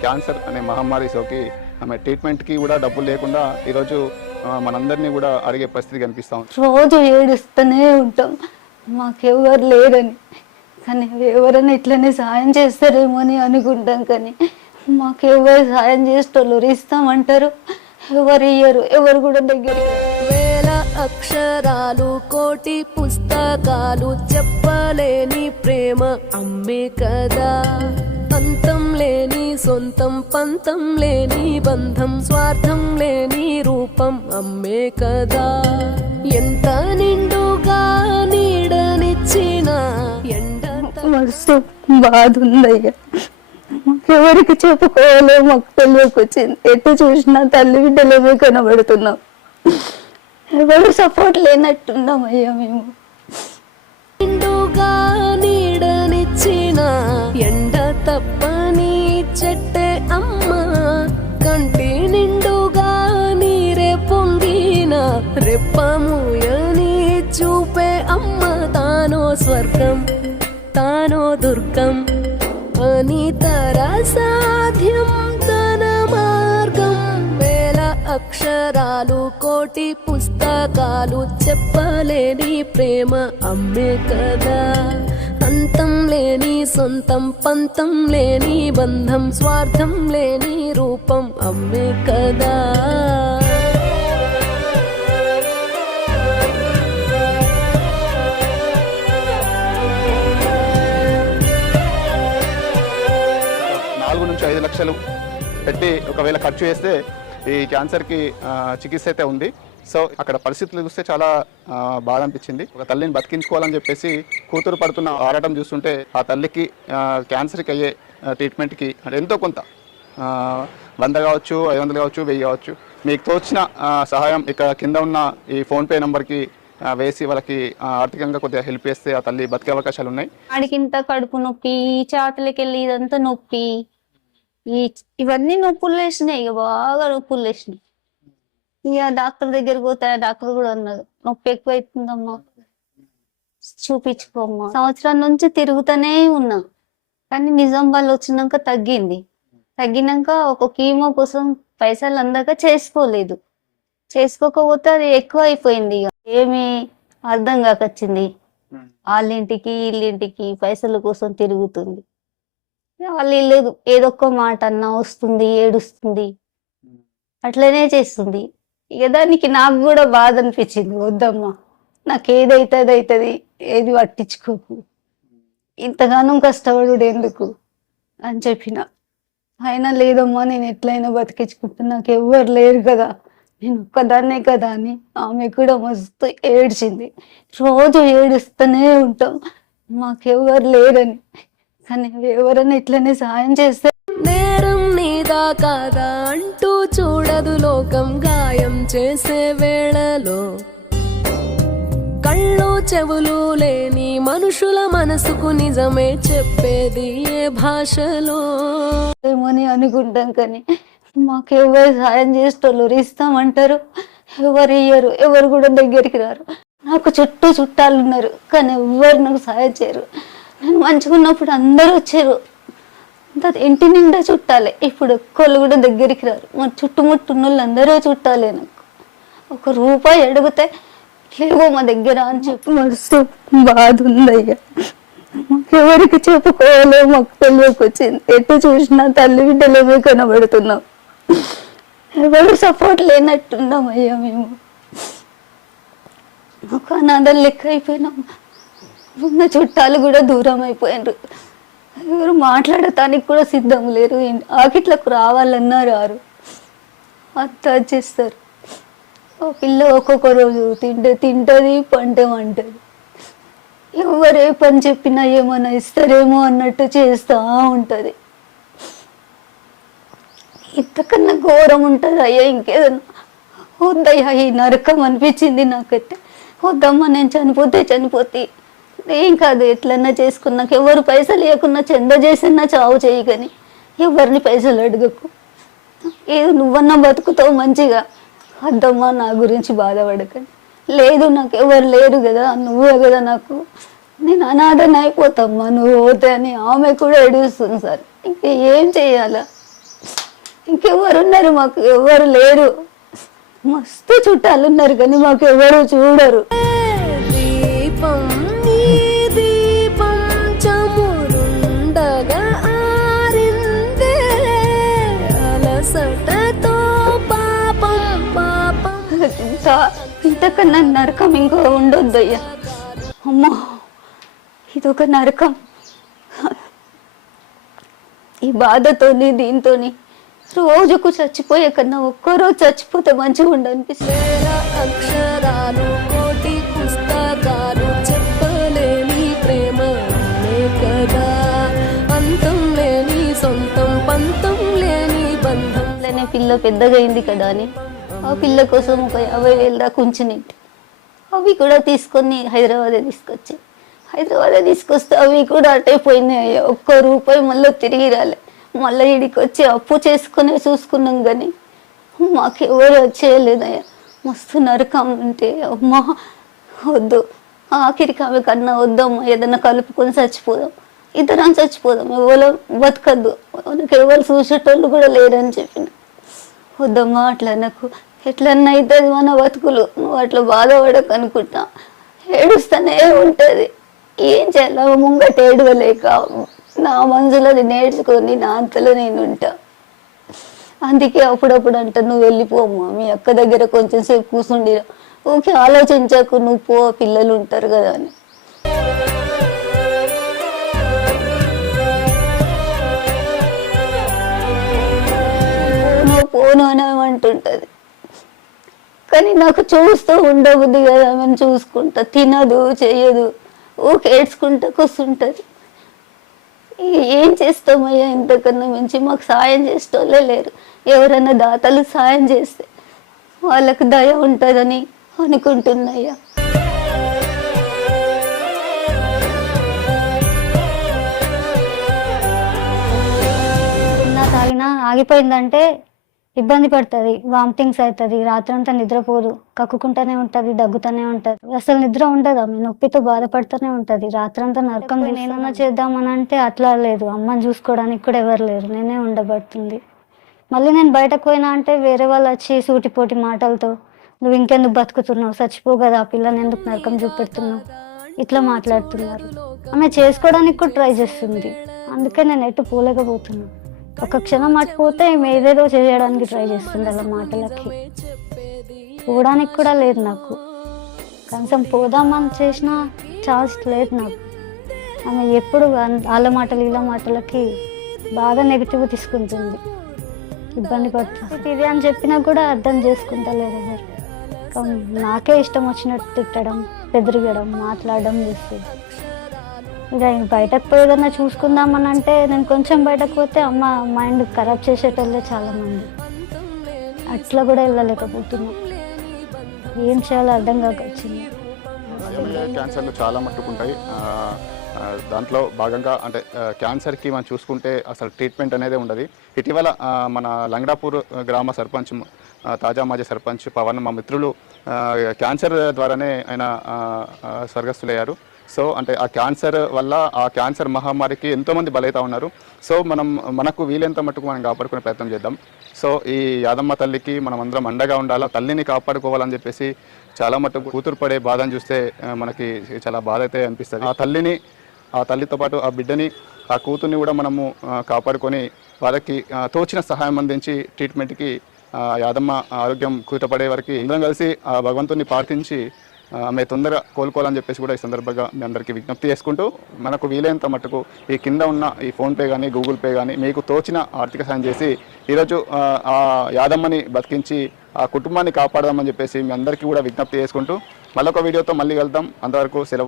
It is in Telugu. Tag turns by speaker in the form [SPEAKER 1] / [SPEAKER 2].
[SPEAKER 1] క్యాన్సర్ అనే మహమ్మారి సోకి ఆమె ట్రీట్మెంట్కి కూడా డబ్బులు లేకుండా ఈరోజు మనందరినీ కూడా అడిగే పరిస్థితి కనిపిస్తా
[SPEAKER 2] రోజు ఏడుస్తూనే ఉంటాం. మాకెవరు లేరని. కానీ ఎవరైనా ఇట్లనే సాయం చేస్తారేమో అని అనుకుంటాం కానీ మాకెవరు సాయం చేసేటోళ్ళు ఇస్తామంటారు? ఎవరు ఇయ్యరు? ఎవరు కూడా దగ్గరికి
[SPEAKER 3] వేల అక్షరాలు కోటి పుస్తకాలు చెప్పలేని ప్రేమ అమ్మే కదా. అంతం లేని సొంతం పంతం లేని బంధం స్వార్థం లేని రూపం అమ్మే కదా. ఎంత నిండుగా నీడనిచ్చిన ఎండ
[SPEAKER 2] మనసు బాధ ఎవరికి చెప్పుకోవాలో మాకు తెలియకొచ్చింది. ఎటు చూసినా తల్లి బిడ్డలేమే కనబడుతున్నాం. ఎవరు సపోర్ట్ లేనట్టున్నాం అయ్యా మేము.
[SPEAKER 3] చెట్టే అమ్మ కంటి నిండుగా నీరే పొంగిన రెప్పముయని చూపే అమ్మ. తానో స్వర్గం తానో దుర్గం అని తర సాధ్యం తన మార్గం. వేల అక్షరాలు కోటి పుస్తకాలు చెప్పలేని ప్రేమ అమ్మే కదా. అంతం లేని సొంతం పంతం లేని బంధం స్వార్థం లేని రూపం అమ్మే కదా.
[SPEAKER 1] నాలుగు నుంచి ఐదు లక్షలు పెట్టి ఒకవేళ ఖర్చు చేస్తే ఈ క్యాన్సర్కి చికిత్స అయితే ఉంది. సో అక్కడ పరిస్థితులు చూస్తే చాలా ఆ, బాధ అనిపించింది. ఒక తల్లిని బతికించుకోవాలని చెప్పేసి కూతురు పడుతున్న ఆరాటం చూస్తుంటే ఆ తల్లికి క్యాన్సర్కి అయ్యే ట్రీట్మెంట్కి అంటే ఎంతో కొంత వంద కావచ్చు ఐదు వందలు కావచ్చు వెయ్యి కావచ్చు. మీకు తోచిన సహాయం ఇక్కడ కింద ఉన్న ఈ ఫోన్పే నెంబర్కి వేసి వాళ్ళకి ఆర్థికంగా కొద్దిగా హెల్ప్ చేస్తే ఆ తల్లి బతికే అవకాశాలు ఉన్నాయి.
[SPEAKER 2] ఆడికింత కడుపు నొప్పి ఈ చేతులకి వెళ్ళి ఇదంతా నొప్పి ఇవన్నీ నొప్పులు లేచినాయి. బాగా నొప్పులు లేచినాయి. ఇక డాక్టర్ దగ్గరికి పోతే డాక్టర్ కూడా అన్నారు నొప్పి ఎక్కువ అవుతుందమ్మా చూపించుకోమ్మా. సంవత్సరం నుంచి తిరుగుతూనే ఉన్నా కానీ నిజాం వాళ్ళు వచ్చినాక తగ్గింది. తగ్గినాక ఒక కీమో కోసం పైసలు అందాక చేసుకోలేదు. చేసుకోకపోతే అది ఎక్కువ అయిపోయింది ఇక ఏమి అర్థం కాకొచ్చింది వాళ్ళింటికి వీళ్ళింటికి పైసల కోసం తిరుగుతుంది. వాళ్ళు లేదు ఏదో ఒక్క మాట అన్న వస్తుంది ఏడుస్తుంది. అట్లనే చేస్తుంది. ఇక దానికి నాకు కూడా బాధ అనిపించింది. వద్దమ్మా నాకు ఏదైతే అవుతుంది ఏది పట్టించుకోకు. ఇంతగానో కష్టపడు ఎందుకు అని చెప్పిన. అయినా లేదమ్మా నేను ఎట్లయినా బతికించుకుంటా నాకు ఎవ్వరు లేరు కదా. నేను ఒక్కదాన్నే కదా అని ఆమె కూడా మస్తు ఏడ్చింది. రోజు ఏడుస్తూనే ఉంటాం. మాకెవ్వరు లేరని. కానీ ఎవరైనా ఇట్లనే సాయం చేస్తే
[SPEAKER 3] నేరం నీదా కదా అంటూ చూడదులో. చేసే వేళలో కళ్ళు చెవులు లేని మనుషుల మనసుకు నిజమే చెప్పేది ఏ భాషలో?
[SPEAKER 2] ఏమో అని అనుకుంటాం కానీ మాకు ఎవరు సాయం చేసేటోళ్ళు ఇస్తామంటారు. ఎవరు ఇయ్యరు ఎవరు కూడా దగ్గరికి రారు. నాకు చుట్టూ చుట్టాలు ఉన్నారు కానీ ఎవరు నాకు సాయం చేయరు. నేను మంచిగా ఉన్నప్పుడు అందరూ వచ్చారు. ఇంటి నిండా చుట్టాలే. ఇప్పుడు ఒక్కళ్ళు కూడా దగ్గరికి రారు. మా చుట్టుముట్టు ఉన్న వాళ్ళు అందరూ చుట్టాలే నాకు. ఒక రూపాయి అడిగితే లేవో మా దగ్గర అని చెప్పి మనసు బాధ ఉందయ్యా మాకెవరికి చెప్పుకోవాలో మాకు తెలియకొచ్చింది. ఎటు చూసినా తల్లి బిడ్డలేమే కనబడుతున్నాం. ఎవరు సపోర్ట్ లేనట్టున్నాం అయ్యా మేము. మాకు అనాథలు లెక్క అయిపోయినాం. ఉన్న చుట్టాలు కూడా దూరం అయిపోయినారు. ఎవరు మాట్లాడటానికి కూడా సిద్ధం లేరు. ఆకిట్లకు రావాలన్నారు రారు అంత చేస్తారు. పిల్ల ఒక్కొక్క రోజు తింటే తింటుంది పంటే వంటది ఎవరు ఏ పని చెప్పినా ఏమన్నా ఇస్తారేమో అన్నట్టు చేస్తూ ఉంటుంది. ఇంతకన్నా ఘోరం ఉంటుంది అయ్యా ఇంకేదన్నా? వద్దయ్యా ఈ నరకం అనిపించింది నాకైతే. వద్దమ్మా నేను చనిపోతే చనిపోతే. ఏం కాదు ఎట్లన్నా చేసుకున్నాక ఎవరు పైసలు లేకున్నా చెంద చేసినా చావు చేయకని ఎవరిని పైసలు అడగకు. ఏదో నువ్వన్నా బతుకుతావు మంచిగా. వద్దమ్మా నా గురించి బాధపడకండి. లేదు నాకు ఎవరు లేరు కదా నువ్వే కదా నాకు. నేను అనాథన అయిపోతామ్మా నువ్వు పోతే అని ఆమె కూడా ఏడుస్తుంది సార్. ఇంకా ఏం చేయాలా? ఇంకెవరున్నారు మాకు? ఎవరు లేరు. మస్తు చుట్టాలు ఉన్నారు కానీ మాకు ఎవరు చూడరు. ఇంతకన్నా నరకం ఇంకో ఉండొద్దయ్యా. అమ్మో ఇదొక నరకం. ఈ బాధతోని దీంతోని రోజుకు చచ్చిపోయే కన్నా ఒక్కరోజు చచ్చిపోతే మంచిగా ఉండనిపిస్తుంది.
[SPEAKER 3] అక్షరాలు కోటి పుస్తకాలు చెప్పలేని ప్రేమ కదా. అంతం లేని సొంతం పంతం లేని బంధం.
[SPEAKER 2] అట్లనే పిల్ల పెద్దగా అయింది కదా అని ఆ పిల్ల కోసం ఒక యాభై వేలు దాకా ఉంచినట్టు అవి కూడా తీసుకొని హైదరాబాదే తీసుకొచ్చి. హైదరాబాదే తీసుకొస్తే అవి కూడా అటే పోయినాయి. ఒక్క రూపాయి మళ్ళీ తిరిగి రాలే. మళ్ళీ ఇడికి వచ్చి అప్పు చేసుకునే చూసుకున్నాం కానీ మాకు ఎవరు చేయలేదయ్యా. మస్తు నరకం ఉంటే అమ్మా వద్దు. ఆఖరికి ఆమె కన్నా వద్దమ్మా ఏదైనా కలుపుకొని చచ్చిపోదాం. ఇద్దరం చచ్చిపోదాం. ఎవరు బతకద్దు. మనకి ఎవరు చూసేటోళ్ళు కూడా లేరని చెప్పిన. వద్దమ్మా అట్లా నాకు ఎట్లన్నా అవుతుంది మన బతుకులు. నువ్వు అట్లా బాధపడకు అనుకుంటా ఏడుస్తూనే ఉంటుంది. ఏం చేయాలి ముంగట ఏడవలేక నా మనసులో నేర్చుకొని నా అంతలో నేను ఉంటా. అందుకే అప్పుడప్పుడు అంట నువ్వు వెళ్ళిపోమ్మా మీ అక్క దగ్గర కొంచెం సేపు కూర్చుండిరా ఓకే ఆలోచించకు నువ్వు పో పిల్లలు ఉంటారు కదా అని. పోను అని అంటుంటుంది కానీ నాకు చూస్తూ ఉండబుద్ది కదా ఆమెను చూసుకుంటా. తినదు చేయదు ఊకే ఏడ్చుకుంటా కూర్చుంటుంది ఏం చేస్తామయ్యా ఇంతకన్నా మించి? మాకు సాయం చేసేటోళ్ళే లేరు. ఎవరైనా దాతలు సాయం చేస్తే వాళ్ళకు దయ ఉంటుందని అనుకుంటున్నాయ్యా.
[SPEAKER 4] తిన్నా తాగినా ఆగిపోయిందంటే ఇబ్బంది పడుతుంది వామిటింగ్స్ అవుతుంది రాత్రంతా నిద్రపోదు కక్కుకుంటూనే ఉంటుంది దగ్గుతూనే ఉంటుంది. అసలు నిద్ర ఉండదు? ఆమె నొప్పితో బాధపడుతూనే ఉంటుంది. రాత్రంతా నరకం నేనన్నా చేద్దామని అంటే అట్లా లేదు. అమ్మని చూసుకోవడానికి కూడా ఎవరు లేరు. నేనే ఉండబడుతుంది. మళ్ళీ నేను బయటకు పోయినా అంటే వేరే వాళ్ళు వచ్చి సూటిపోటి మాటలతో నువ్వు ఇంకెందుకు బతుకుతున్నావు? చచ్చిపో కదా ఆ పిల్లని ఎందుకు నరకం చూపెడుతున్నావు? ఇట్లా మాట్లాడుతున్నారు. ఆమె చేసుకోవడానికి కూడా ట్రై చేస్తుంది. అందుకే నేను ఎటు పోలేకపోతున్నా. ఒక క్షణం అటుపోతే ఏదేదో చేయడానికి ట్రై చేస్తుంది అలా మాటలకి. పోవడానికి కూడా లేదు నాకు. కనీసం పోదామని చేసిన ఛాన్స్ లేదు నాకు. ఆమె ఎప్పుడు వాళ్ళ మాటలు ఇలా మాటలకి బాగా నెగిటివ్ తీసుకుంటుంది. ఇబ్బంది పడుతుంది. ఇది అని చెప్పినా కూడా అర్థం చేసుకుంటలేరు ఎవరు. నాకే ఇష్టం వచ్చినట్టు తిట్టడం బెదిరిగడం మాట్లాడడం చేస్తుంది ఇంకా బయటకు పోయి ఏదన్నా చూసుకుందామని అంటే నేను కొంచెం బయటకు పోతే అమ్మ మైండ్ ఖరాబ్ చేసేటోళ్ళే చాలా మంది అట్లా కూడా వెళ్ళలేకపోతున్నాం. ఏం చేయాలో అర్థం కాక వచ్చింది.
[SPEAKER 1] క్యాన్సర్లు చాలా మట్టుకుంటాయి. ఉంటాయి దాంట్లో భాగంగా అంటే క్యాన్సర్కి మనం చూసుకుంటే అసలు ట్రీట్మెంట్ అనేది ఉండదు. ఇటీవల మన లంగడాపూర్ గ్రామ సర్పంచ్ తాజా మాజీ సర్పంచ్ పవన్ మా మిత్రులు క్యాన్సర్ ద్వారానే ఆయన స్వర్గస్థులయ్యారు. సో అంటే ఆ క్యాన్సర్ వల్ల ఆ క్యాన్సర్ మహమ్మారికి ఎంతోమంది బలైతా ఉన్నారు. సో మనం మనకు వీలైనంత మటుకు మనం కాపాడుకునే ప్రయత్నం చేద్దాం. సో ఈ యాదమ్మ తల్లికి మనం అందరం అండగా ఉండాలి తల్లిని కాపాడుకోవాలని చెప్పేసి చాలా మటుకు కూతురు పడే బాధను చూస్తే మనకి చాలా బాధ అయితే అనిపిస్తుంది. ఆ తల్లిని ఆ తల్లితో పాటు ఆ బిడ్డని ఆ కూతుర్ని కూడా మనము కాపాడుకొని వాళ్ళకి తోచిన సహాయం అందించి ట్రీట్మెంట్కి యాదమ్మ ఆరోగ్యం కూతపడే వరకు అందరం కలిసి ఆ భగవంతుని ప్రార్థించి ఆమె తొందరగా కోలుకోవాలని చెప్పేసి కూడా ఈ సందర్భంగా మీ అందరికీ విజ్ఞప్తి చేసుకుంటూ మనకు వీలైనంత మట్టుకు ఈ కింద ఉన్న ఈ ఫోన్పే కానీ గూగుల్ పే కానీ మీకు తోచిన ఆర్థిక సాయం చేసి ఈరోజు ఆ, ఆ యాదమ్మని బతికించి ఆ కుటుంబాన్ని కాపాడదామని చెప్పేసి మీ అందరికీ కూడా విజ్ఞప్తి చేసుకుంటూ మళ్ళొక వీడియోతో మళ్ళీ వెళ్దాం అంతవరకు సెలవు.